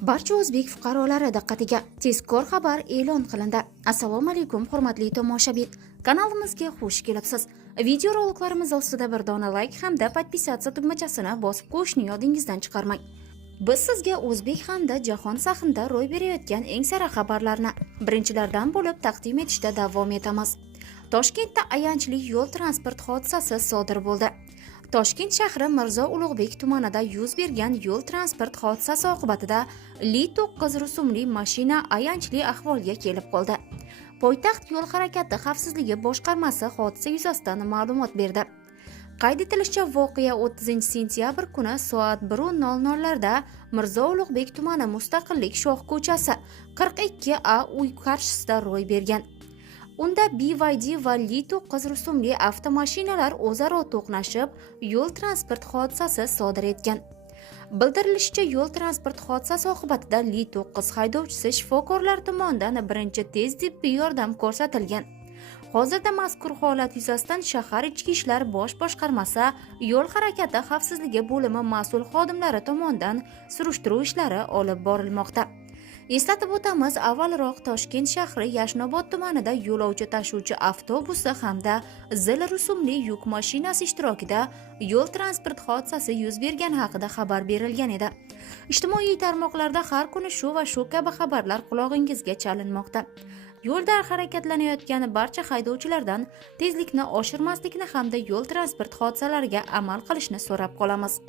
Barcha o'zbek fuqarolari diqqatiga tezkor xabar e'lon qilindi. Assalomu alaykum hurmatli tomoshabin. Kanalimizga xush kelibsiz. Video roliklarimiz ostida bir dona like hamda podpisatsiya tugmachasini bosib qo'yishni yodingizdan chiqarmang. Biz sizga o'zbek hamda jahon sahnida ro'y berayotgan eng sara xabarlarni birinchilardan bo'lib taqdim etishda davom etamiz. Toshkentda ayanchli yo'l transport hodisasi sodir bo'ldi. Toshkent shahri Mirzo Ulug'bek tumanida yuz bergan yo'l transport hodisasi oqibatida Li-9 rusumli mashina ayanchli ahvolga kelib qoldi. Poytaxt yo'l harakati xavfsizligi boshqarmasi hodisa yuzasidan ma'lumot berdi. Qayd etilishicha, voqea 30-sentyabr kuni soat 1:00 larda Mirzo Ulug'bek tumani Mustaqillik shoh ko'chasi 42A uy qarshisida ro'y bergan. Unda BYD va Li-9 rusumli avtomashinalar o'zaro to'qnashib, yo'l transport hodisasi sodir etgan. Bildirilishicha, yo'l transport hodisasi oqibatida Li-9 haydovchisi shifokorlar tomonidan birinchi tez tibbiy yordam ko'rsatilgan. Hozirda mazkur holat yuzasidan shahar ichki ishlar bosh boshqarmasi yo'l harakati xavfsizligi bo'limi mas'ul xodimlari tomonidan surishtiruv ishlari olib borilmoqda. Eslatib o'tamiz, avvalroq Toshkent shahri Yashnobod tumanida yo'lovchi tashuvchi avtobusi hamda zil rusumli yuk mashinasi ishtirokida yo'l transport hodisasi yuz bergani haqida xabar berilgan edi. Ijtimoiy tarmoqlarda har kuni shu va shu kabi xabarlar qulog'ingizga chalinmoqda. Yo'lda harakatlanayotgan barcha haydovchilardan tezlikni oshirmaslikni hamda yo'l transport hodisalariga amal qilishni so'rab qolamiz.